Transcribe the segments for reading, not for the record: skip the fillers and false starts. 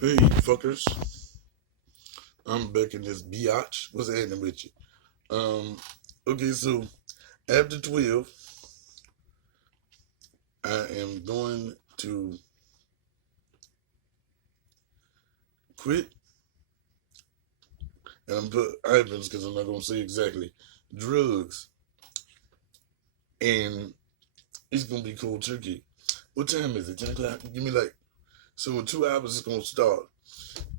Hey, fuckers. I'm back in this biatch. What's happening with you? Um, okay, so after 12, I am going to quit, and I'm put Ivans because I'm not going to say exactly drugs, and it's going to be cold turkey. What time is it? 10 o'clock? Give me like, so in 2 hours it's going to start.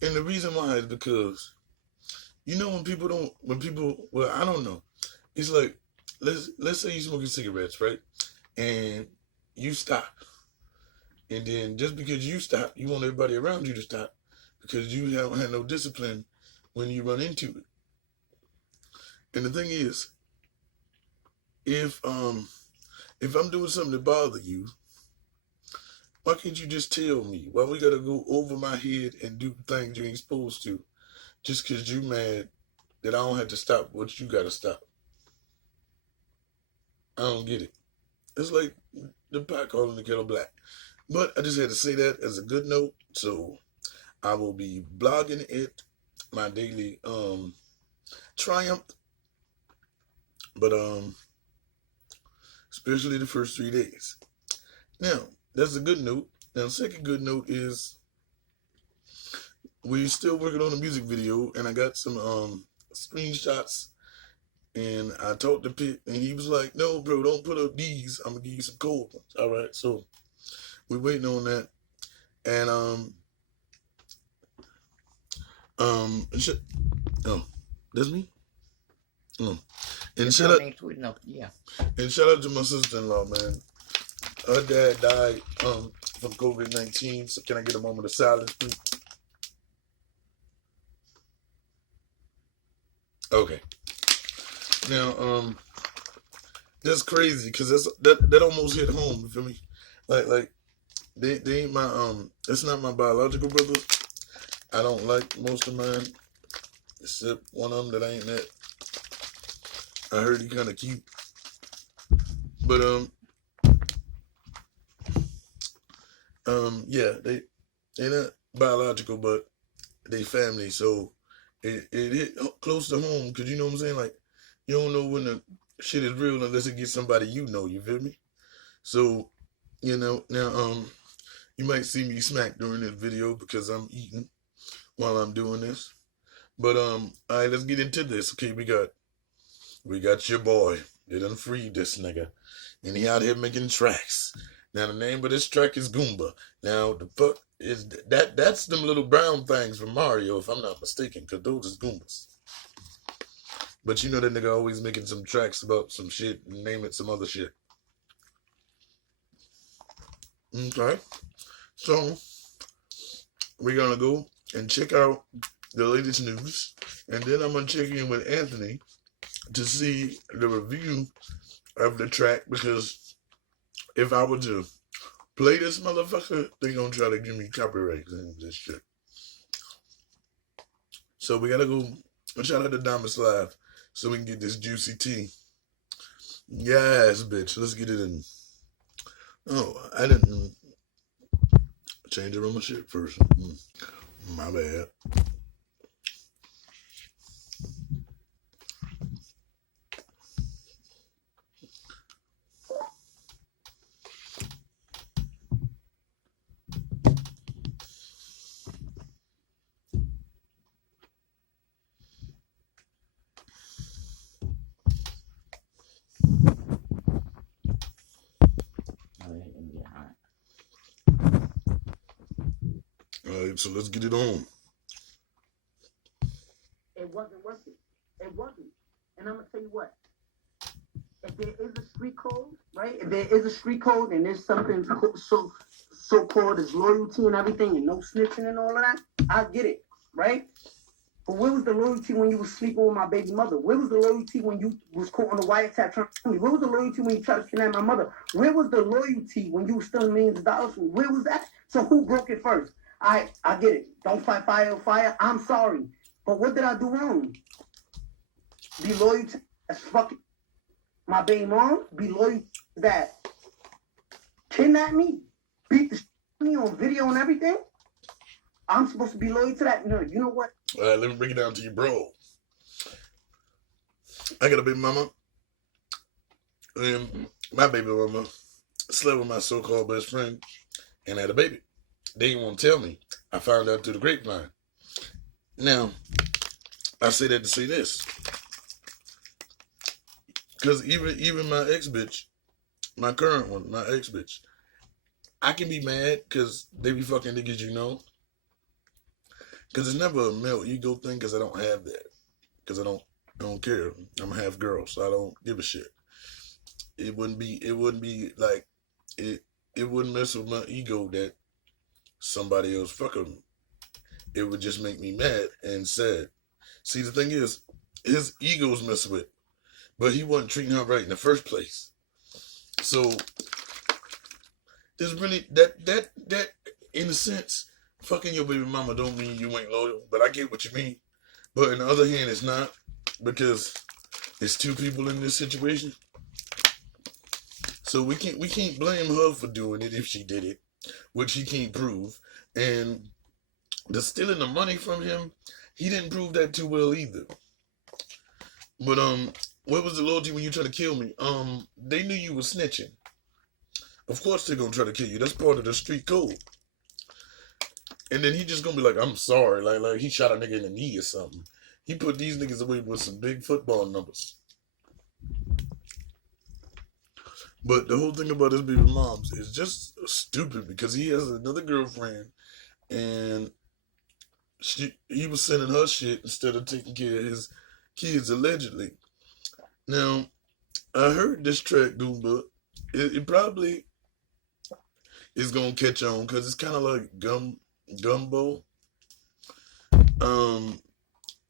And the reason why is because, well, I don't know. It's like, let's say you smoking cigarettes, right? And you stop. And then just because you stop, you want everybody around you to stop because you haven't had no discipline when you run into it. And the thing is, if um if I'm doing something to bother you, why can't you just tell me? Why we gotta go over my head and do things you ain't supposed to just because you mad that I don't have to stop what you gotta stop? I don't get it. It's like the pot calling the kettle black. But I just had to say that as a good note. So I will be blogging it, my daily triumph. But especially the first 3 days. Now, that's a good note. Now, the second good note is we're still working on a music video, and I got some screenshots, and I talked to Pitt, and he was like, "No, bro, don't put up these. I'm gonna give you some cold ones." All right, so we're waiting on that, and oh, that's me. Oh, and It's shout your out name to it, no, yeah. and shout out to my sister-in-law, man. Her dad died from COVID-19. So can I get a moment of silence, please? Okay. Now, that's crazy because that almost hit home. You feel me? Like they ain't my That's not my biological brothers. I don't like most of mine, except one of them that I ain't met. I heard he kind of cute, but yeah, they not biological, but they family. So it hit close to home because you know what I'm saying. Like you don't know when the shit is real unless it gets somebody you know. You feel me? So now you might see me smack during this video because I'm eating while I'm doing this. But all right, let's get into this. Okay, we got your boy. They done freed this nigga, and he out here making tracks. Now the name of this track is Goomba. Now the fuck is that? That's them little brown things from Mario, if I'm not mistaken, because those is Goombas. But you know that nigga always making some tracks about some shit and name it some other shit. Okay, so we're gonna go and check out the latest news, and then I'm gonna check in with Anthony to see the review of the track because if I were to play this motherfucker, they gonna try to give me copyright and this shit. So we gotta go. Shout out to Diamond Live so we can get this juicy tea. Yes, bitch. Let's get it in. Oh, I didn't change it on my shit first. My bad. All right, so let's get it on. It wasn't working. It wasn't. And I'm gonna tell you what. If there is a street code, right? If there is a street code and there's something so called as loyalty and everything and no snitching and all of that, I get it, right? But where was the loyalty when you was sleeping with my baby mother? Where was the loyalty when you was caught on the wiretap trying to kill me? Where was the loyalty when you tried to kidnap my mother? Where was the loyalty when you were stealing millions of dollars from me? Where was that? So who broke it first? I get it. Don't fight fire with fire. I'm sorry. But what did I do wrong? Be loyal to that's fucking my baby mom. Be loyal to that. Kidnap me. Beat the shit out of me on video and everything. I'm supposed to be loyal to that? No, you know what? All right, let me break it down to you, bro. I got a baby mama, and my baby mama slept with my so-called best friend and had a baby. They didn't want to tell me. I found out through the grapevine. Now, I say that to say this. Because even my ex-bitch, my current one, my ex-bitch, I can be mad because they be fucking niggas, you know. Because it's never a male ego thing because I don't have that. Because I don't care. I'm half girl, so I don't give a shit. It wouldn't be like, it wouldn't mess with my ego that somebody else fucking me. It would just make me mad and sad. See, the thing is, his ego's messed with, but he wasn't treating her right in the first place. So there's really that in a sense, fucking your baby mama don't mean you ain't loyal, but I get what you mean. But on the other hand, it's not, because it's two people in this situation. So we can't blame her for doing it if she did it, which he can't prove. And the stealing the money from him, he didn't prove that too well either. But what was the loyalty when you try to kill me? They knew you were snitching. Of course they're gonna try to kill you. That's part of the street code. And then he just gonna be like, I'm sorry, like he shot a nigga in the knee or something. He put these niggas away with some big football numbers. But the whole thing about his baby moms is just stupid because he has another girlfriend and he was sending her shit instead of taking care of his kids, allegedly. Now, I heard this track, Doomba. It probably is gonna catch on because it's kind of like gumbo.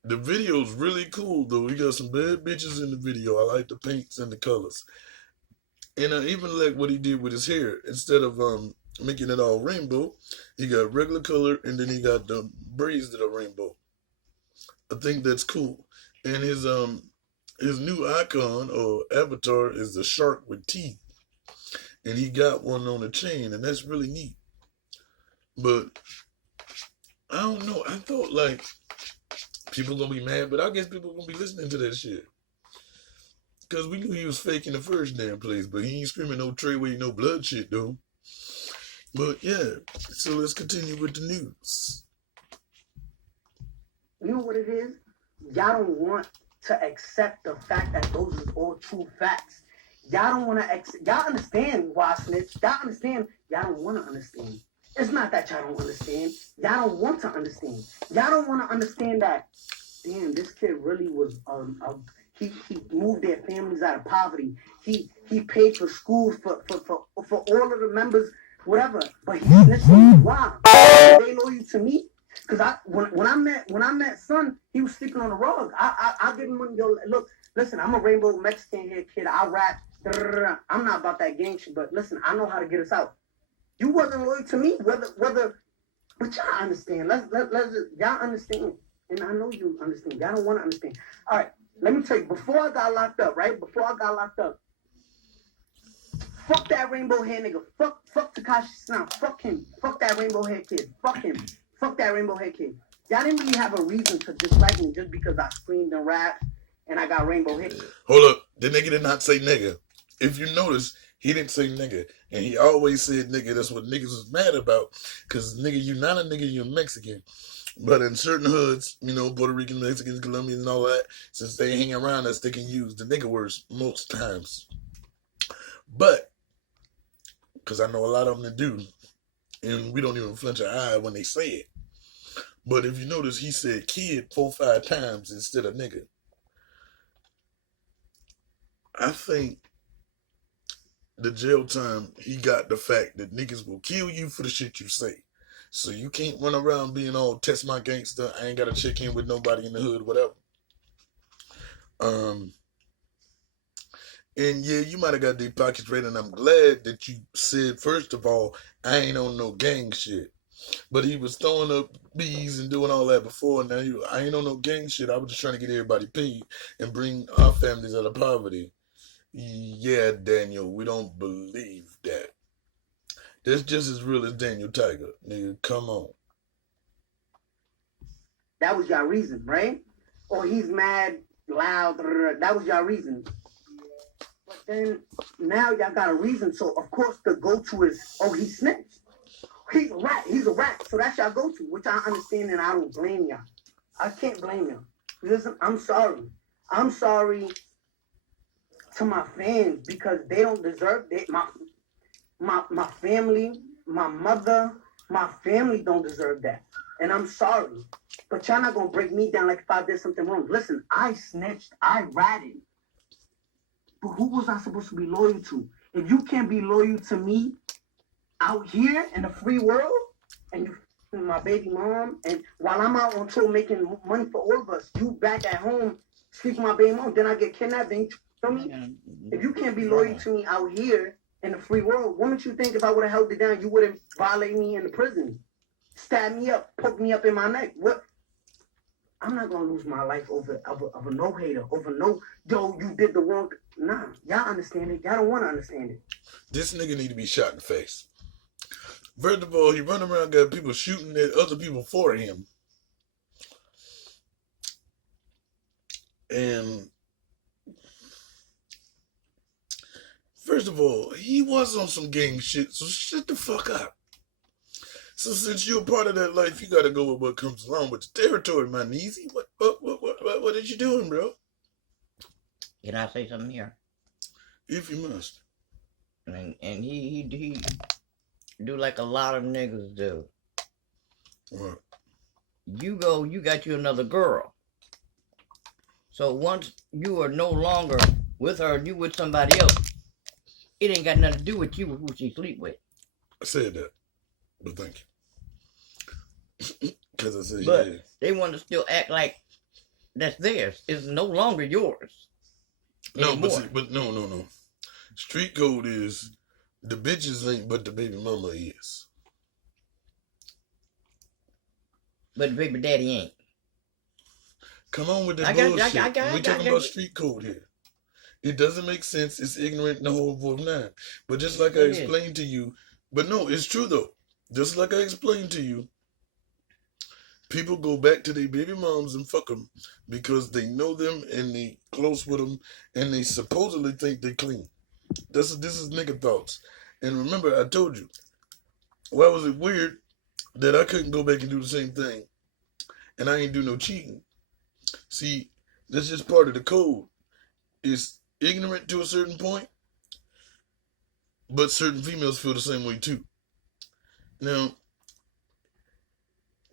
The video's really cool though. We got some bad bitches in the video. I like the paints and the colors. And I even like what he did with his hair. Instead of making it all rainbow, he got regular color and then he got the braids that are rainbow. I think that's cool. And his new icon or avatar is a shark with teeth. And he got one on a chain, and that's really neat. But I don't know. I thought like people gonna be mad, but I guess people gonna be listening to that shit. Cause we knew he was faking the first damn place, but he ain't screaming no Treyway, no blood shit though. But yeah, so let's continue with the news. You know what it is? Y'all don't want to accept the fact that those is all true facts. Y'all don't want to y'all understand why snitch. Y'all understand. Y'all don't want to understand. It's not that y'all don't understand. Y'all don't want to understand. Y'all don't want to understand that, damn, this kid really was he moved their families out of poverty. He paid for schools for all of the members, whatever. But he snitched on me. Why? Are they loyal to me? Because when I met Son, he was sleeping on the rug. I give him money. Yo, look, listen, I'm a rainbow Mexican here kid. I rap. I'm not about that gang shit, but listen, I know how to get us out. You wasn't loyal to me, whether, but y'all understand. Let's y'all understand, and I know you understand. Y'all don't want to understand. All right, let me tell you. Before I got locked up, fuck that rainbow hair nigga. Fuck Tekashi Snow. Fuck him. Fuck that rainbow hair kid. Fuck him. Fuck that rainbow hair kid. Y'all didn't really have a reason to dislike me just because I screamed and rapped and I got rainbow hair. Hold up, the nigga did not say nigga. If you notice, he didn't say nigga. And he always said nigga. That's what niggas was mad about. Because nigga, you not a nigga, you're Mexican. But in certain hoods, you know, Puerto Rican, Mexicans, Colombians, and all that, since they hang around us, they can use the nigga words most times. But, because I know a lot of them that do, and we don't even flinch our eye when they say it. But if you notice, he said kid 4-5 times instead of nigga. I think the jail time, he got the fact that niggas will kill you for the shit you say. So you can't run around being all test my gangster. I ain't got to check in with nobody in the hood, whatever. And yeah, you might have got their pockets red, and I'm glad that you said, first of all, I ain't on no gang shit. But he was throwing up bees and doing all that before, and now I ain't on no gang shit. I was just trying to get everybody paid and bring our families out of poverty. Yeah, Daniel, we don't believe that. That's just as real as Daniel Tiger. Nigga, come on. That was your reason, right? Or he's mad, loud, that was your reason. But then now y'all got a reason. So of course the go-to is, oh, he snitched. He's a rat. He's a rat. So that's y'all go-to, which I understand and I don't blame y'all. I can't blame y'all. Listen, I'm sorry. I'm sorry to my fans because they don't deserve it. My family, my mother, my family don't deserve that. And I'm sorry. But y'all not gonna break me down like if I did something wrong. Listen, I snitched, I ratted. But who was I supposed to be loyal to? If you can't be loyal to me out here in the free world, and you my baby mom, and while I'm out on tour making money for all of us, you back at home sleep with my baby mom, then I get kidnapped, then you tell me? If you can't be loyal to me out here in the free world, what makes you think if I would have held it down, you wouldn't violate me in the prison? Stab me up, poke me up in my neck. What? I'm not gonna lose my life over a no hater, over no, yo, you did the wrong. Nah, y'all understand it. Y'all don't want to understand it. This nigga need to be shot in the face. First of all, he run around got people shooting at other people for him. And first of all, he was on some gang shit, so shut the fuck up. So since you're a part of that life, you gotta go with what comes along with the territory, my niece. What are you doing, bro? Can I say something here? If you must. And he do like a lot of niggas do. What? You got you another girl. So once you are no longer with her, you with somebody else, it ain't got nothing to do with you who she sleep with. I said that, but thank you. Because I said, But yeah. they want to still act like that's theirs. It's no longer yours. No, anymore. but no. Street code is the bitches ain't, but the baby mama is. But baby daddy ain't. Come on with that I got- bullshit. I got- We're talking about street code here. It doesn't make sense. It's ignorant in the whole form nine. But just like I It is. explained to you, but no, it's true though. Just like I explained to you, people go back to their baby moms and fuck them because they know them and they close with them and they supposedly think they clean. This is nigga thoughts. And remember, I told you, why was it weird that I couldn't go back and do the same thing and I ain't do no cheating? See, that's just part of the code. It's ignorant to a certain point, but certain females feel the same way too. Now,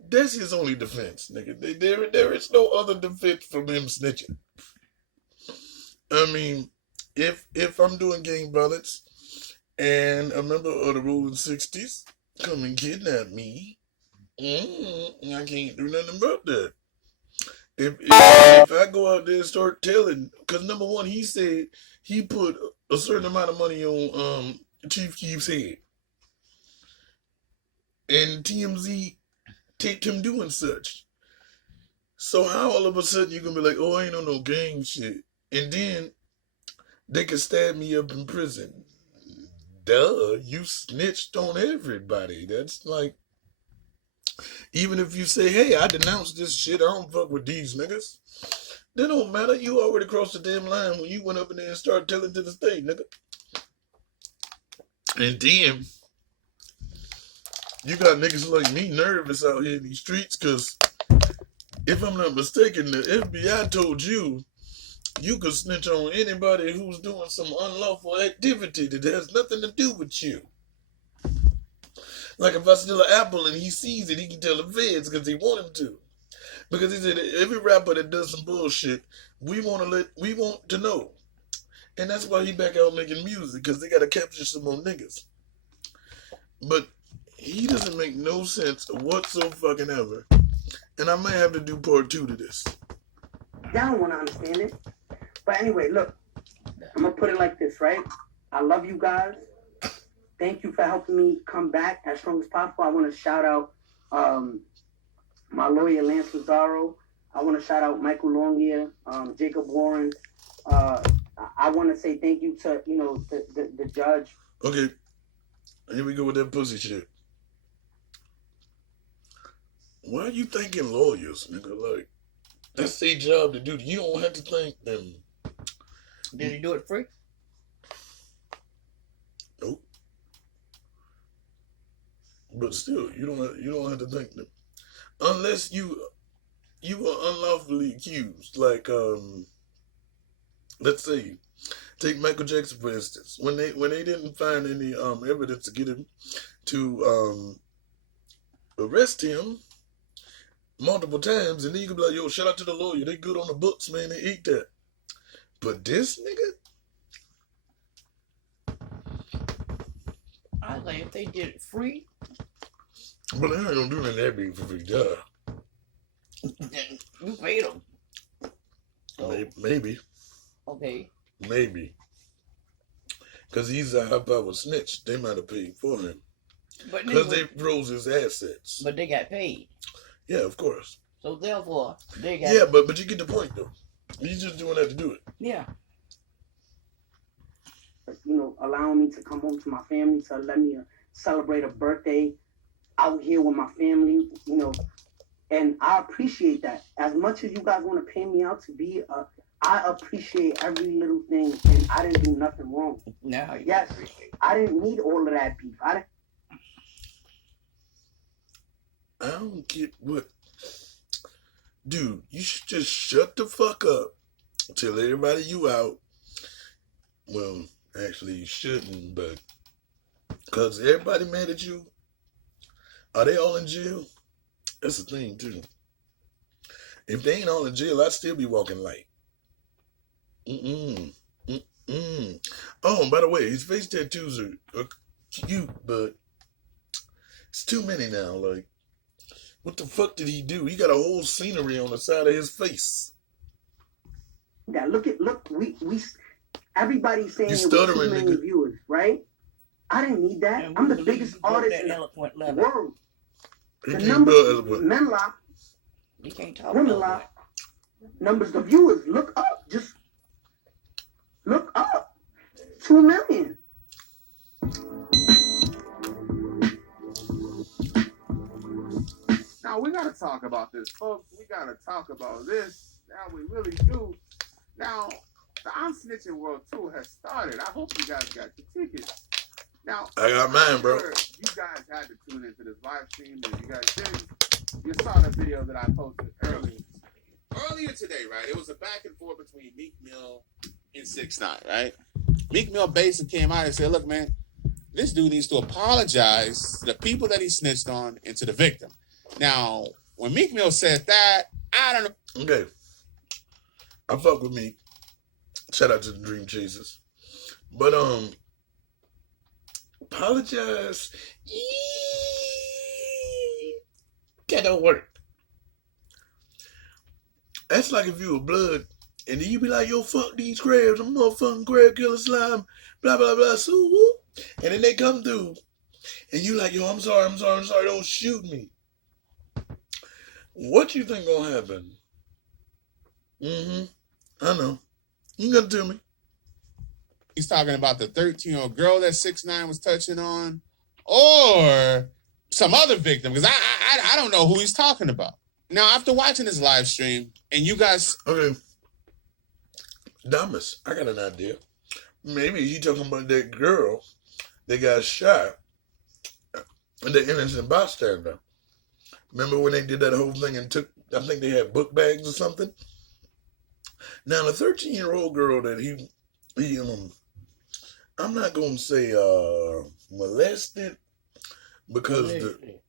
that's his only defense, nigga. There is no other defense from him snitching. I mean, if I'm doing gang violence and a member of the Rolling 60s come and kidnap me, I can't do nothing about that. If I go out there and start telling, because number one, he said he put a certain amount of money on Chief Keef's head, and TMZ taped him doing such. So how all of a sudden you gonna be like, oh, I ain't on no gang shit, and then they can stab me up in prison? Duh, you snitched on everybody. That's like, even if you say, hey, I denounced this shit, I don't fuck with these niggas, that don't matter. You already crossed the damn line when you went up in there and started telling to the state, nigga. And then you got niggas like me nervous out here in these streets because if I'm not mistaken, the FBI told you could snitch on anybody who's doing some unlawful activity that has nothing to do with you. Like if I steal an apple and he sees it, he can tell the feds because they want him to. Because he said every rapper that does some bullshit, we want to know. And that's why he back out making music, because they got to capture some more niggas. But he doesn't make no sense whatsoever. And I might have to do part 2 to this. Y'all don't want to understand it. But anyway, look, I'm going to put it like this, right? I love you guys. Thank you for helping me come back as strong as possible. I want to shout out my lawyer, Lance Lazaro. I want to shout out Michael Longier, Jacob Warren. I want to say thank you to, the judge. Okay, here we go with that pussy shit. Why are you thanking lawyers, nigga? Like, that's their job to do. You don't have to thank them. Did he do it free? Nope. But still, you don't have to thank them unless you were unlawfully accused. Like, let's say, take Michael Jackson for instance. When they didn't find any evidence to get him to arrest him multiple times, and then you can be like, yo, shout out to the lawyer. They good on the books, man. They eat that. But this nigga, I think if they did it free, but I ain't gonna do nothing that big for free, duh. then you paid them. So, Maybe. okay. Maybe. Because he's a high-powered snitch. They might have paid for him. But Because they froze his assets. But they got paid. Yeah, of course. So therefore, they got. Yeah, but you get the point, though. He's just doing that to do it. Yeah. You know, allowing me to come home to my family to let me celebrate a birthday out here with my family, you know, and I appreciate that. As much as you guys want to pay me out to be I appreciate every little thing, and I didn't do nothing wrong. Now you Yes, appreciate. I didn't need all of that beef. I don't get what... Dude, you should just shut the fuck up. Tell everybody you out. Well, actually, you shouldn't, but... Because everybody mad at you. Are they all in jail? That's the thing, too. If they ain't all in jail, I'd still be walking light. Oh, and by the way, his face tattoos are cute, but it's too many now. Like, what the fuck did he do? He got a whole scenery on the side of his face. Yeah, look, we everybody's saying You it with stuttering, too many nigga. viewers, right? I didn't need that. And I'm we the believe biggest you broke artist that in the eloquent letter. world. He The can't numbers, build eloquent. men lie, You can't talk women about lie. that. Numbers, the viewers, look up. Just look up. 2 million. Now we gotta talk about this, folks. We gotta talk about this. Now we really do. Now the I'm Snitching World Tour has started. I hope you guys got your tickets. Now I got mine, bro. sure you guys had to tune into this live stream. If you guys didn't, you saw the video that I posted earlier. Earlier today, right? It was a back and forth between Meek Mill and 6ix9ine, right? Meek Mill basically came out and said, "Look, man, this dude needs to apologize to the people that he snitched on and to the victim." Now, when Meek Mill said that, I don't know. Okay. I fuck with me. Shout out to the Dream Chasers. But, apologize. That don't work. That's like if you were blood, and then you be like, yo, fuck these crabs, I'm motherfucking crab killer slime, blah, blah, blah, so whoop. And then they come through, and you like, yo, I'm sorry, don't shoot me. What you think gonna happen? I know. You gonna tell me. He's talking about the 13-year-old girl that 6ix9ine was touching on, or some other victim, because I don't know who he's talking about. Now, after watching this live stream, and you guys... Okay. Damas, I got an idea. Maybe he talking about that girl that got shot, the innocent bystander. Remember when they did that whole thing and took, I think they had book bags or something? Now, the 13-year-old girl that he I'm not going to say molested, because Allegedly.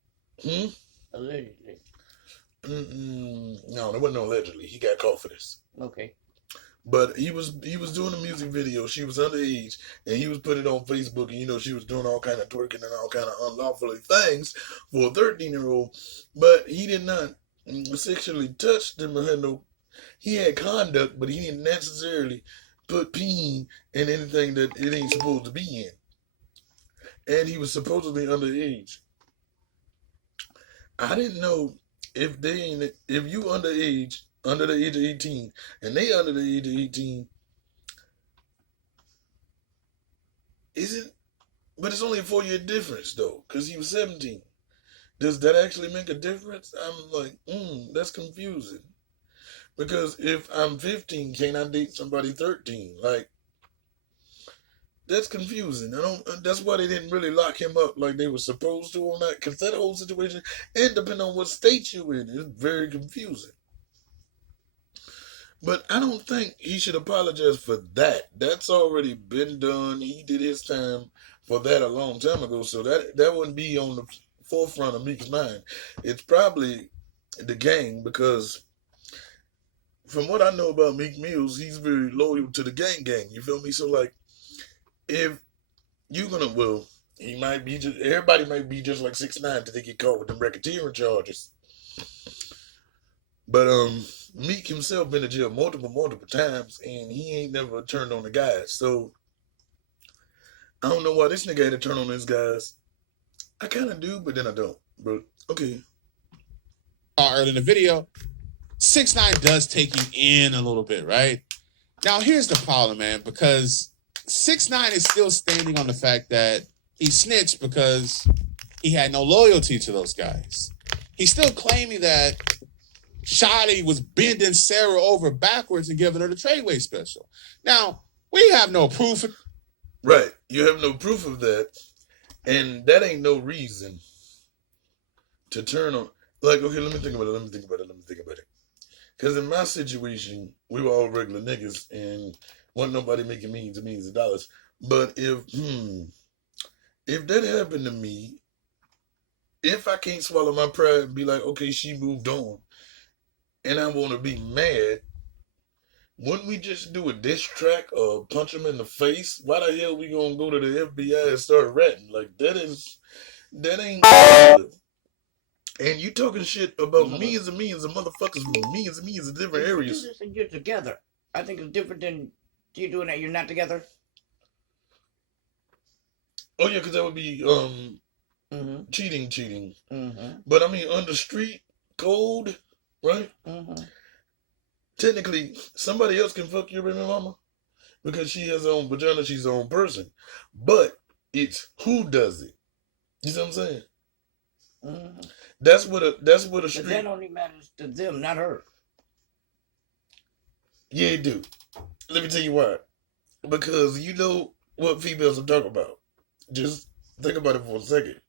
Allegedly. no, there wasn't no allegedly. He got caught for this. Okay. But he was doing a music video. She was underage, and he was putting it on Facebook. And she was doing all kind of twerking and all kind of unlawful things for a 13-year-old. But he did not sexually touch them or had no. He had conduct, but he didn't necessarily put peen in anything that it ain't supposed to be in. And he was supposedly underage. I didn't know if you underage, under the age of 18, and they under the age of 18, but it's only a 4-year difference though, because he was 17. Does that actually make a difference? I'm like, that's confusing. Because if I'm 15, can't I date somebody 13? Like, that's confusing. I don't. That's why they didn't really lock him up like they were supposed to on that. Because that whole situation, and depending on what state you in, is very confusing. But I don't think he should apologize for that. That's already been done. He did his time for that a long time ago. So that wouldn't be on the forefront of Meek's mind. It's probably the gang, because from what I know about Meek Mills, he's very loyal to the gang. You feel me? So like, if you're gonna, well, he might be just, everybody might be just like 6ix9ine till they get caught with them racketeering charges. But Meek himself been to jail multiple times, and he ain't never turned on the guys. So I don't know why this nigga had to turn on his guys. I kind of do, but then I don't. But okay. Early in the video, 6ix9ine does take you in a little bit, right? Now here's the problem, man, because 6ix9ine is still standing on the fact that he snitched because he had no loyalty to those guys. He's still claiming that Shotty was bending Sarah over backwards and giving her the Treyway special. Now, we have no proof. Right. You have no proof of that. And that ain't no reason to turn on. Like, okay, let me think about it. Because in my situation, we were all regular niggas and wasn't nobody making millions and millions of dollars. But if that happened to me, if I can't swallow my pride and be like, okay, she moved on, and I want to be mad, wouldn't we just do a diss track or punch him in the face? Why the hell we gonna go to the FBI and start ratting? Like, that ain't good. And you talking shit about millions and millions of motherfuckers from millions and millions of different areas. You do this and you're together. I think it's different than you doing that. You're not together. Oh yeah, because that would be cheating. Mm-hmm. But I mean, under street code, right? Mm-hmm. Technically, somebody else can fuck your baby mama because she has her own vagina, she's her own person. But it's who does it. You see what I'm saying? Mm-hmm. That's what a But street. that only matters to them, not her. Yeah, it do. Let me tell you why. Because you know what females are talking about. Just think about it for a second.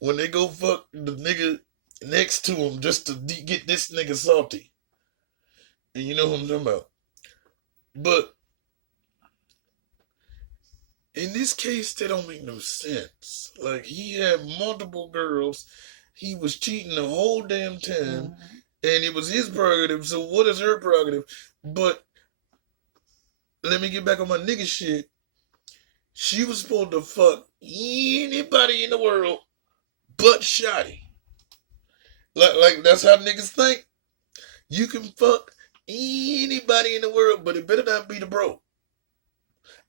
When they go fuck the nigga next to him just to get this nigga salty. And you know what I'm talking about. But in this case, that don't make no sense. Like, he had multiple girls. He was cheating the whole damn time. Mm-hmm. And it was his prerogative. So what is her prerogative? But let me get back on my nigga shit. She was supposed to fuck anybody in the world but Shotty. Like that's how niggas think. You can fuck anybody in the world, but it better not be the bro.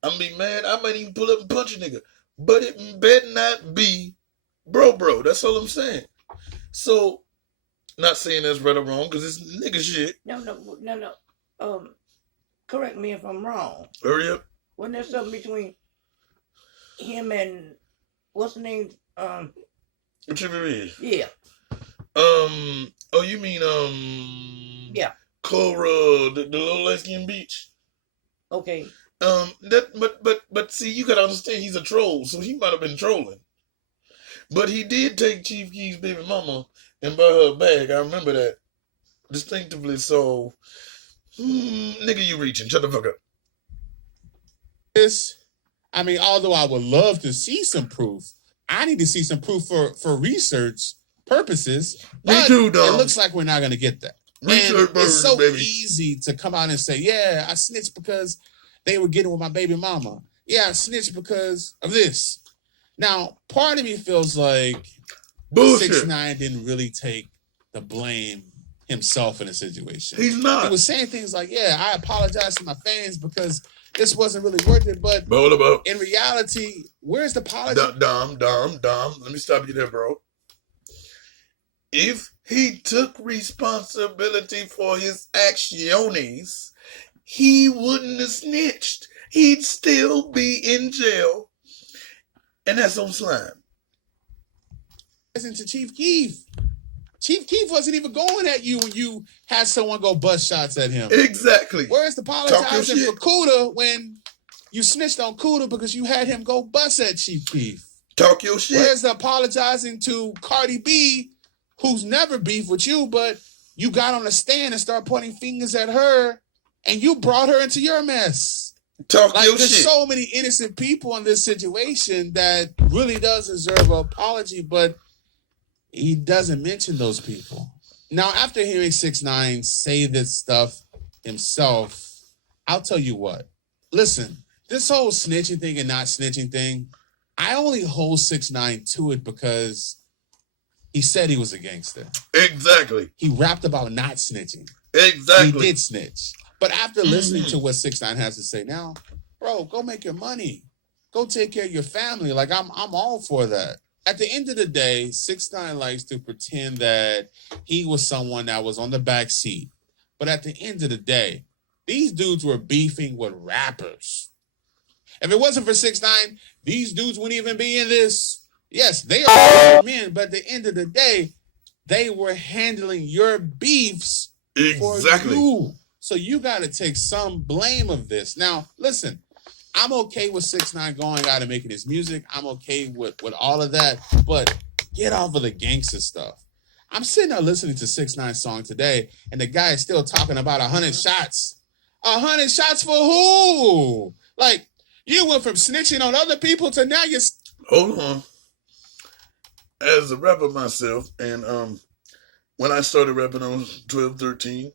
I mean, man, I might even pull up and punch a nigga, but it better not be bro. That's all I'm saying. So, not saying that's right or wrong, because it's nigga shit. No. Correct me if I'm wrong. Hurry up. Wasn't there something between him and what's the name? What you mean? Yeah. Oh, you mean Yeah. Cora, the little Lesbian beach? Okay. But see, you gotta understand, he's a troll, so he might have been trolling. But he did take Chief Keef's baby mama and buy her a bag. I remember that distinctively. So, nigga, you reaching? Shut the fuck up. I mean, although I would love to see some proof, I need to see some proof for research purposes. Me too, dog. It looks like we're not going to get that. Research And it's so baby. easy to come out and say, yeah, I snitched because they were getting with my baby mama. Yeah, I snitched because of this. Now, part of me feels like Bullshit. 6ix9ine didn't really take the blame himself in the situation. He's not. He was saying things like, yeah, I apologize to my fans because this wasn't really worth it. But What about? in reality, where's the apology? Dom. Let me stop you there, bro. If he took responsibility for his actions, he wouldn't have snitched. He'd still be in jail. And that's on Slime. to Chief Keef. Chief Keef wasn't even going at you when you had someone go bust shots at him. Exactly. Where's the Talk your apologizing shit. for Kuda when you snitched on Kuda because you had him go bust at Chief Keef? Talk your shit. Where's the apologizing to Cardi B, who's never beef with you, but you got on the stand and started pointing fingers at her and you brought her into your mess? Talk Like, your there's shit. so many innocent people in this situation that really does deserve an apology, but he doesn't mention those people. Now, after hearing 6ix9ine say this stuff himself, I'll tell you what. Listen, this whole snitching thing and not snitching thing, I only hold 6ix9ine to it because he said he was a gangster. Exactly. He rapped about not snitching. Exactly. He did snitch. But after listening to what 6ix9ine has to say now, bro, go make your money. Go take care of your family. Like, I'm all for that. At the end of the day, 6ix9ine likes to pretend that he was someone that was on the back seat. But at the end of the day, these dudes were beefing with rappers. If it wasn't for 6ix9ine, these dudes wouldn't even be in this. Yes, they are men, but at the end of the day, they were handling your beefs for Exactly. you. So you got to take some blame of this. Now, listen, I'm okay with 6ix9ine going out and making his music. I'm okay with all of that, but get off of the gangster stuff. I'm sitting there listening to 6ix9ine's song today, and the guy is still talking about 100 shots. 100 shots for who? Like, you went from snitching on other people to now you're... Hold on. As a rapper myself, and when I started rapping, I was 12, 13.